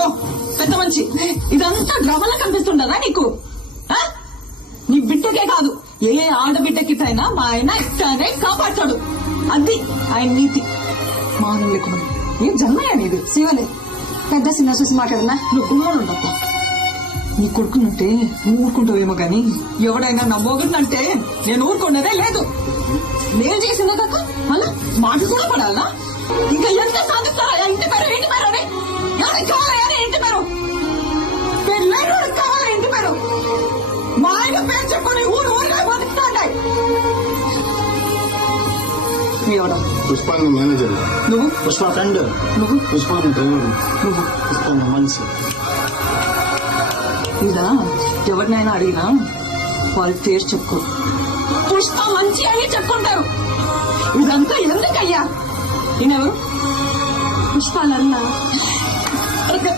అయ్యో పెద్ద మంచి, ఇదంతా డ్రామాలా కనిపిస్తుండదా నీకు? నీ బిడ్డకే కాదు, ఏ ఆడబిడ్డకిటైనా మా ఆయన ఇట్లానే కాపాడతాడు. అది ఆయన నీతి. మానం లేకుండా ఏం జన్మయ్యా నీది? శివలే పెద్ద సినిమా చూసి మాట్లాడనా? నువ్వు గుమ్మను ఉండద్దా? నీ కొడుకునంటే నువ్వు ఊరుకుంటావేమో గాని ఎవడైనా నా మొగుడినంటే నేను ఊరుకున్నదే లేదు. నేను చేసిందో కాక మళ్ళా మాట కూడా పడాలా? ఇంకా ఎంత సాధిస్తారా? ఇంటి పేరు ఇంటి పేరు అని ఎవరికి కావాలా? ఇంటి పేరు పెళ్ళైనోడికి కావాలా? ఇంటి పేరు మా ఆయన పేరు చెప్పుకొని ఊరు ఊరిగా బతుకుతాంటాయి. ఎవడా? పుష్ప మేనేజర్. నువ్వు? పుష్ప ఫ్రెండ్. నువ్వు? పుష్ప డ్రైవర్. నువ్వు? పుష్ప మనిషి. ఇదా ఎవరినైనా అడిగినా వాళ్ళ పేరు చెప్పుకో, పుష్ప మంచి అని చెప్పుకుంటారు. ఇదంతా ఎందుకయ్యా? ఈయనెవరు? పుష్పాలన్నా